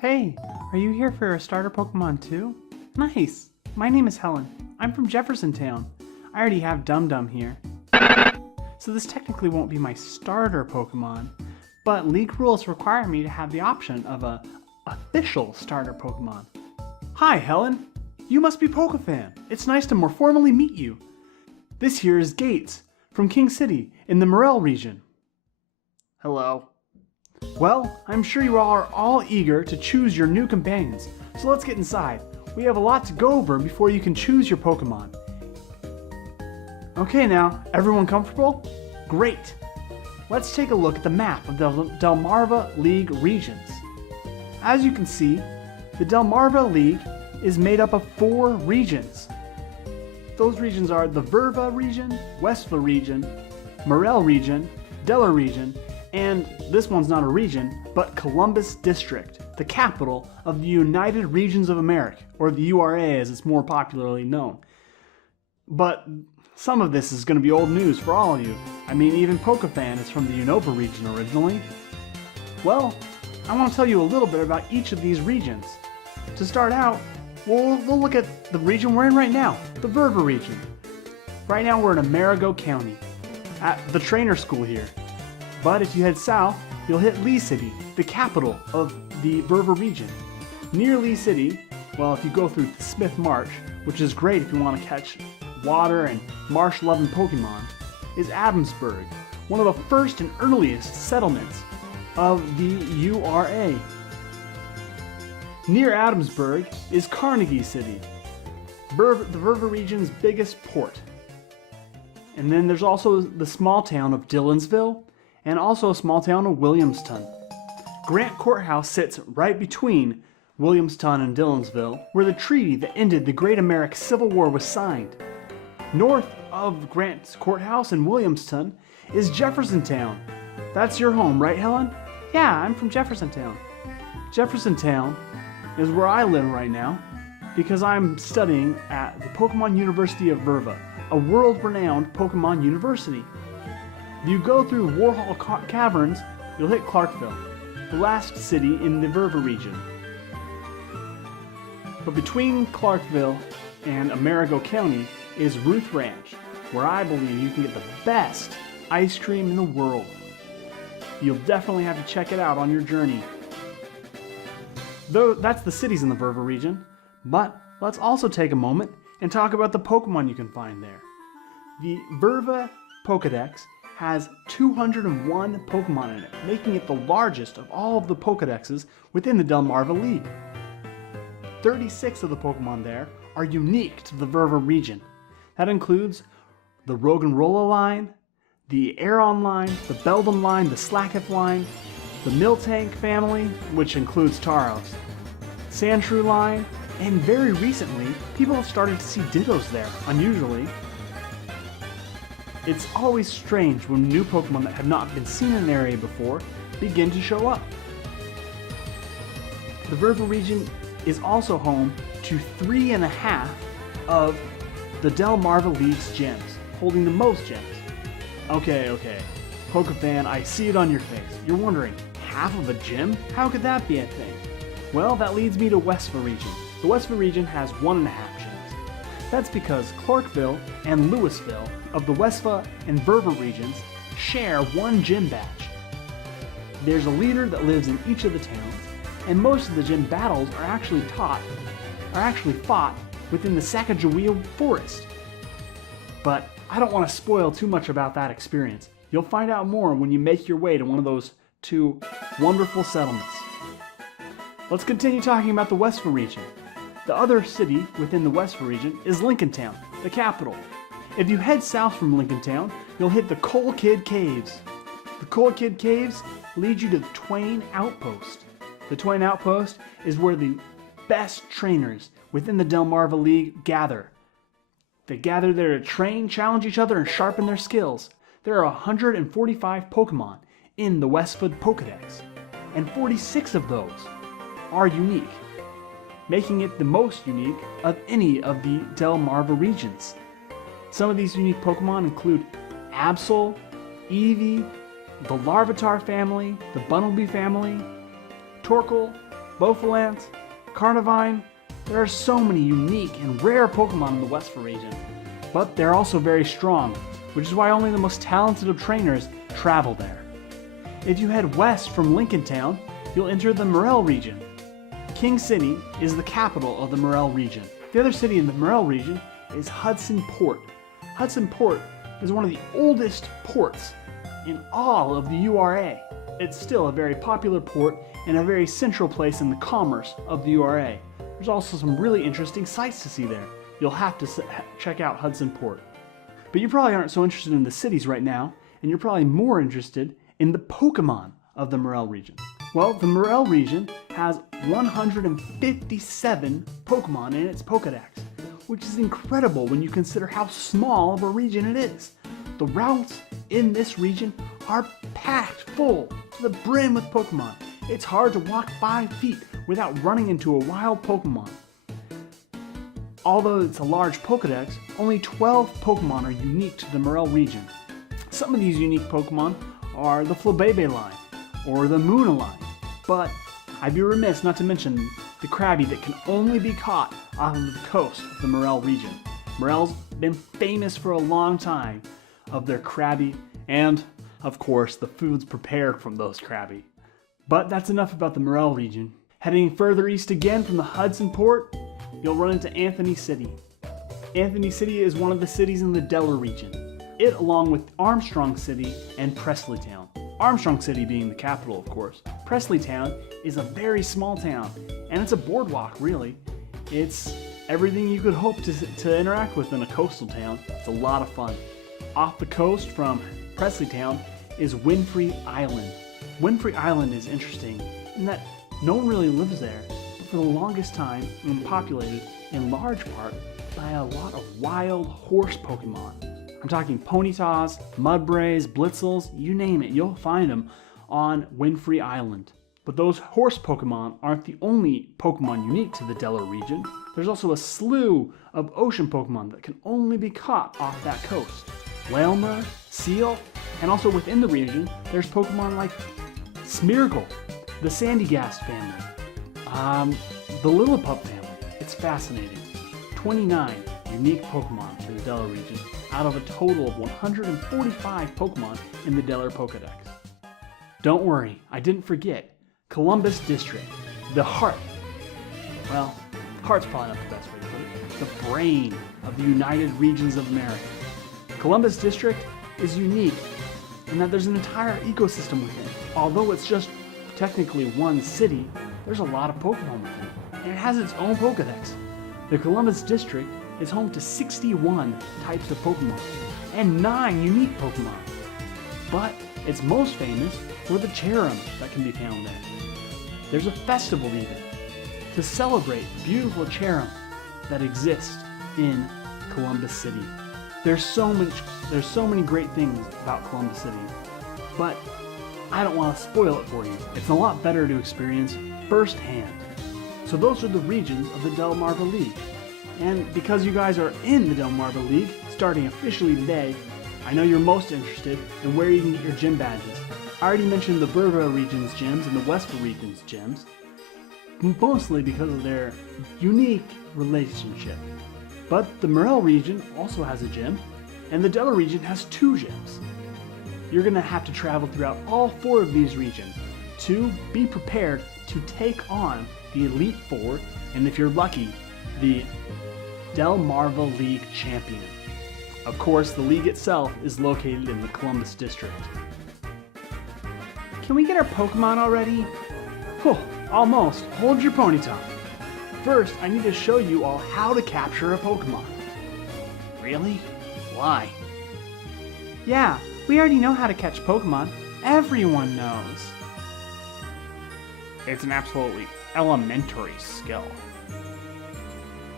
Hey, are you here for a starter Pokemon too? Nice! My name is Helen. I'm from Jefferson Town. I already have Dum Dum here. So this technically won't be my starter Pokemon, but league rules require me to have the option of a official starter Pokemon. Hi Helen! You must be Pokefan. It's nice to more formally meet you. This here is Gates, from King City, in the Maryl region. Hello. Well, I'm sure you all are all eager to choose your new companions, so let's get inside. We have a lot to go over before you can choose your Pokemon. Okay now, everyone comfortable? Great! Let's take a look at the map of the Delmarva League regions. As you can see, the Delmarva League is made up of 4 regions. Those regions are the Virva region, Wesva region, Maryl region, Delar region, and this one's not a region, but Columbus District, the capital of the United Regions of America, or the URA as it's more popularly known. But some of this is going to be old news for all of you. I mean, even Pokefan is from the Unova region originally. Well, I want to tell you a little bit about each of these regions. To start out, we'll look at the region we're in right now, the Virva region. Right now we're in Amerigo County, at the trainer school here. But if you head south, you'll hit Lee City, the capital of the Virva region. Near Lee City, well, if you go through the Smith Marsh, which is great if you want to catch water and marsh-loving Pokemon, is Adamsburg, one of the first and earliest settlements of the URA. Near Adamsburg is Carnegie City, the Virva region's biggest port. And then there's also the small town of Dillonsville, and also a small town of Williamston. Grant Courthouse sits right between Williamston and Dillonsville, where the treaty that ended the Great American Civil War was signed. North of Grant Courthouse in Williamston is Jefferson Town. That's your home, right, Helen? Yeah, I'm from Jefferson Town. Jefferson Town is where I live right now because I'm studying at the Pokemon University of Virva, a world-renowned Pokemon university. If you go through Warhol Caverns, you'll hit Clarkville, the last city in the Virva region. But between Clarkville and Amerigo County is Ruth Ranch, where I believe you can get the best ice cream in the world. You'll definitely have to check it out on your journey. Though that's the cities in the Virva region, but let's also take a moment and talk about the Pokemon you can find there. The Virva Pokedex has 201 Pokemon in it, making it the largest of all of the Pokedexes within the Delmarva League. 36 of the Pokemon there are unique to the Virva region. That includes the Roggenrola line, the Aeron line, the Beldum line, the Slacketh line, the Miltank family, which includes Tauros, Sandshrew line, and very recently, people have started to see Dittos there, unusually. It's always strange when new Pokemon that have not been seen in an area before begin to show up. The Virva region is also home to 3.5 of the Delmarva League's gyms, holding the most gyms. Okay, Pokefan, I see it on your face. You're wondering, half of a gym? How could that be a thing? Well, that leads me to Wesva region. The Wesva region has 1.5 gyms. That's because Clarkville and Louisville of the Wesva and Virva regions share one gym badge. There's a leader that lives in each of the towns, and most of the gym battles are actually fought within the Sacagawea forest. But I don't want to spoil too much about that experience. You'll find out more when you make your way to one of those 2 wonderful settlements. Let's continue talking about the Wesva region. The other city within the Wesva region is Lincoln Town, the capital. If you head south from Lincoln Town, you'll hit the Coal Kid Caves. The Coal Kid Caves lead you to the Twain Outpost. The Twain Outpost is where the best trainers within the Delmarva League gather. They gather there to train, challenge each other, and sharpen their skills. There are 145 Pokemon in the Wesva Pokedex, and 46 of those are unique, making it the most unique of any of the Delmarva regions. Some of these unique Pokemon include Absol, Eevee, the Larvitar family, the Bunnelby family, Torkoal, Bofalant, Carnivine. There are so many unique and rare Pokemon in the Wesva region, but they're also very strong, which is why only the most talented of trainers travel there. If you head west from Lincoln Town, you'll enter the Maryl region. King City is the capital of the Maryl region. The other city in the Maryl region is Hudson Port. Hudson Port is one of the oldest ports in all of the URA. It's still a very popular port and a very central place in the commerce of the URA. There's also some really interesting sights to see there. You'll have to check out Hudson Port. But you probably aren't so interested in the cities right now, and you're probably more interested in the Pokemon of the Maryl region. Well, the Maryl region has 157 Pokemon in its Pokedex, which is incredible when you consider how small of a region it is. The routes in this region are packed full to the brim with Pokemon. It's hard to walk 5 feet without running into a wild Pokemon. Although it's a large Pokedex, only 12 Pokemon are unique to the Maryl region. Some of these unique Pokemon are the Flabébé line, or the Moona line, but I'd be remiss not to mention the Krabby that can only be caught off of the coast of the Maryl region. Maryl's been famous for a long time of their Krabby and, of course, the foods prepared from those Krabby. But that's enough about the Maryl region. Heading further east again from the Hudson Port, you'll run into Anthony City. Anthony City is one of the cities in the Delar region. It, along with Armstrong City and Presleytown. Armstrong City being the capital, of course. Presleytown is a very small town, and it's a boardwalk, really. It's everything you could hope to interact with in a coastal town. It's a lot of fun. Off the coast from Presleytown is Winfrey Island. Winfrey Island is interesting in that no one really lives there, but for the longest time been populated in large part by a lot of wild horse Pokemon. I'm talking Ponytas, Mudbrays, Blitzels, you name it, you'll find them on Winfrey Island. But those horse Pokemon aren't the only Pokemon unique to the Delar region. There's also a slew of ocean Pokemon that can only be caught off that coast. Whalmer, Seal, and also within the region, there's Pokemon like Smeargle, the Sandygast family, the Lillipup family. It's fascinating. 29 unique Pokemon in the Delar region out of a total of 145 Pokemon in the Delar Pokedex. Don't worry, I didn't forget. Columbus District, the heart. Well, heart's probably not the best way to put it. The brain of the United Regions of America. Columbus District is unique in that there's an entire ecosystem within. Although it's just technically one city, there's a lot of Pokemon within, and it has its own Pokedex. The Columbus District is home to 61 types of Pokemon and 9 unique Pokemon. But it's most famous for the Cherrim that can be found there. There's a festival even to celebrate beautiful Cherrim that exist in Columbus City. There's so many great things about Columbus City, but I don't want to spoil it for you. It's a lot better to experience firsthand. So those are the regions of the Delmarva League. And because you guys are in the Delmarva League, starting officially today, I know you're most interested in where you can get your gym badges. I already mentioned the Virva region's gyms and the Wesva region's gyms, mostly because of their unique relationship. But the Maryl region also has a gym, and the Delar region has 2 gyms. You're going to have to travel throughout all 4 of these regions to be prepared to take on the Elite Four, and if you're lucky, the Delmarva League champion. Of course, the league itself is located in the Columbus District. Can we get our Pokemon already? Whew, almost. Hold your Ponyta. First, I need to show you all how to capture a Pokemon. Really? Why? Yeah, we already know how to catch Pokemon. Everyone knows. It's an absolutely elementary skill.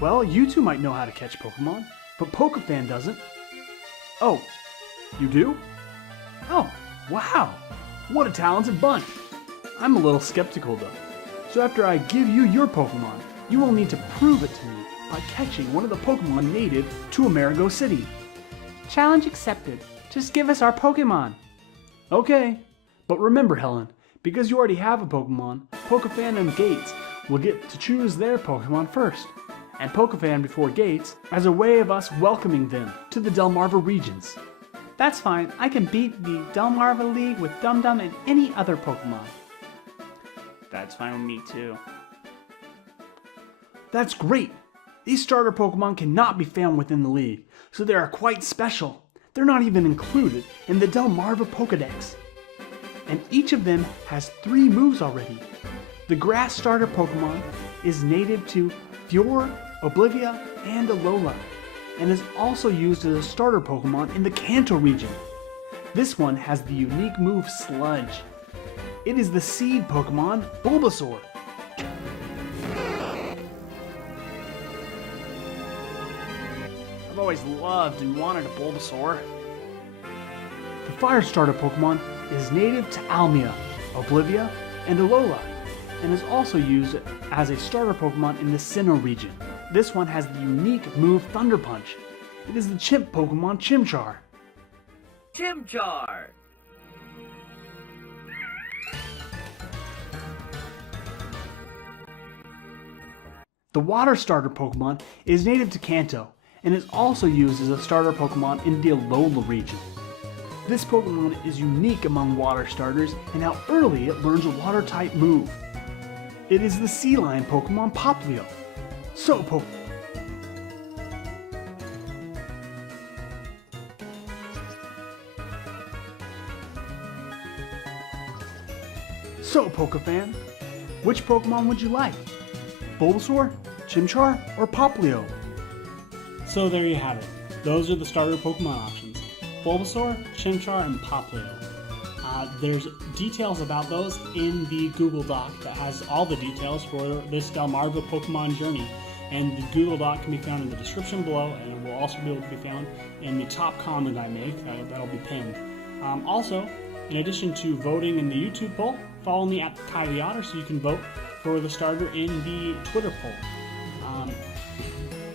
Well, you two might know how to catch Pokemon, but Pokefan doesn't. Oh, you do? Oh, wow! What a talented bunch! I'm a little skeptical though. So after I give you your Pokemon, you will need to prove it to me by catching one of the Pokemon native to Amerigo City. Challenge accepted. Just give us our Pokemon. Okay, but remember Helen, because you already have a Pokemon, Pokefan and Gates will get to choose their Pokemon first, and Pokefan before gates as a way of us welcoming them to the Delmarva regions. That's fine, I can beat the Delmarva League with Dum Dum and any other Pokemon. That's fine with me too. That's great! These starter Pokemon cannot be found within the league, so they are quite special. They're not even included in the Delmarva Pokedex. And each of them has 3 moves already. The grass starter Pokemon is native to Fior, Oblivia, and Alola, and is also used as a starter Pokemon in the Kanto region. This one has the unique move Sludge. It is the seed Pokemon Bulbasaur. I've always loved and wanted a Bulbasaur. The fire starter Pokemon is native to Almia, Oblivia, and Alola, and is also used as a starter Pokemon in the Sinnoh region. This one has the unique move Thunder Punch. It is the chimp Pokemon Chimchar. Chimchar! The water starter Pokemon is native to Kanto, and is also used as a starter Pokemon in the Alola region. This Pokemon is unique among water starters in how early it learns a water type move. It is the sea lion Pokemon Poplio. So Pokefan, which Pokemon would you like? Bulbasaur, Chimchar, or Poplio? So there you have it. Those are the starter Pokemon options. Bulbasaur, Chimchar, and Poplio. There's details about those in the Google Doc that has all the details for this Delmarva Pokemon Journey. And the Google Doc can be found in the description below, and it will also be able to be found in the top comment I make. That'll be pinned. Also, in addition to voting in the YouTube poll, follow me at Kai the Otter so you can vote for the starter in the Twitter poll.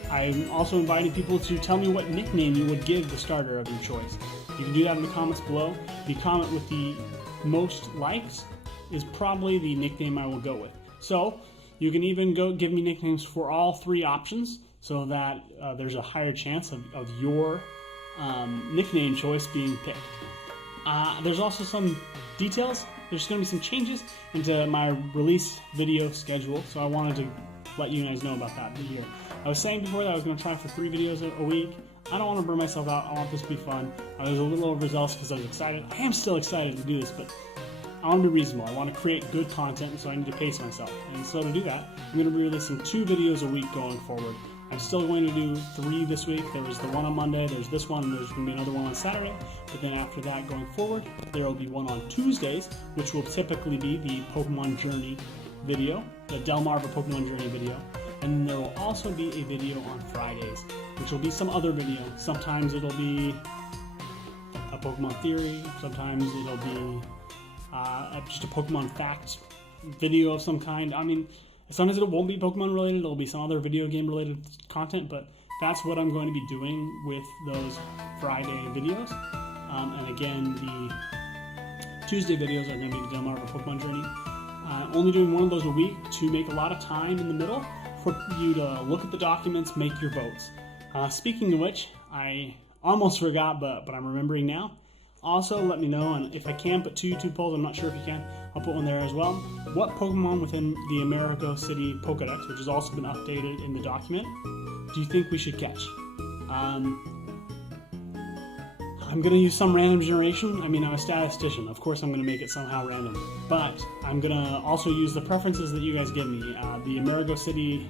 I'm also inviting people to tell me what nickname you would give the starter of your choice. You can do that in the comments below. The comment with the most likes is probably the nickname I will go with. So you can even go give me nicknames for all 3 options so that there's a higher chance of your nickname choice being picked. There's also some details. There's going to be some changes into my release video schedule, so I wanted to let you guys know about that here. I was saying before that I was going to try for 3 videos a week. I don't want to burn myself out. I want this to be fun. I was a little overzealous because I was excited. I am still excited to do this, but I want to be reasonable. I want to create good content, so I need to pace myself. And so to do that, I'm going to be releasing 2 videos a week going forward. I'm still going to do 3 this week. There was the one on Monday, there's this one, and there's going to be another one on Saturday. But then after that, going forward, there will be one on Tuesdays, which will typically be the Pokemon Journey video, the Delmarva Pokemon Journey video. And there will also be a video on Fridays, which will be some other video. Sometimes it'll be a Pokemon theory, sometimes it'll be just a Pokemon fact video of some kind. I mean, sometimes it won't be Pokemon related, it'll be some other video game related content, but that's what I'm going to be doing with those Friday videos. And again, the Tuesday videos are going to be the Delmarva Pokemon Journey. Only doing one of those a week to make a lot of time in the middle for you to look at the documents, make your votes. Speaking of which, I almost forgot, but I'm remembering now. Also, let me know, and if I can put 2 YouTube polls, I'm not sure if you can, I'll put one there as well. What Pokemon within the Amerigo City Pokedex, which has also been updated in the document, do you think we should catch? I'm going to use some random generation. I mean, I'm a statistician. Of course, I'm going to make it somehow random. But I'm going to also use the preferences that you guys give me. The Amerigo City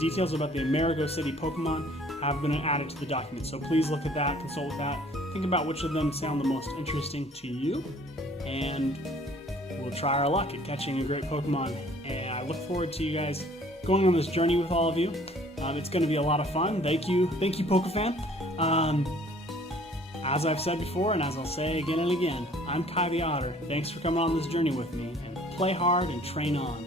details about the Amerigo City Pokemon have been added to the document. So please look at that, consult with that. Think about which of them sound the most interesting to you. And we'll try our luck at catching a great Pokemon. And I look forward to you guys going on this journey with all of you. It's going to be a lot of fun. Thank you, Pokefan. As I've said before, and as I'll say again and again, I'm Kai the Otter. Thanks for coming on this journey with me, and play hard and train on.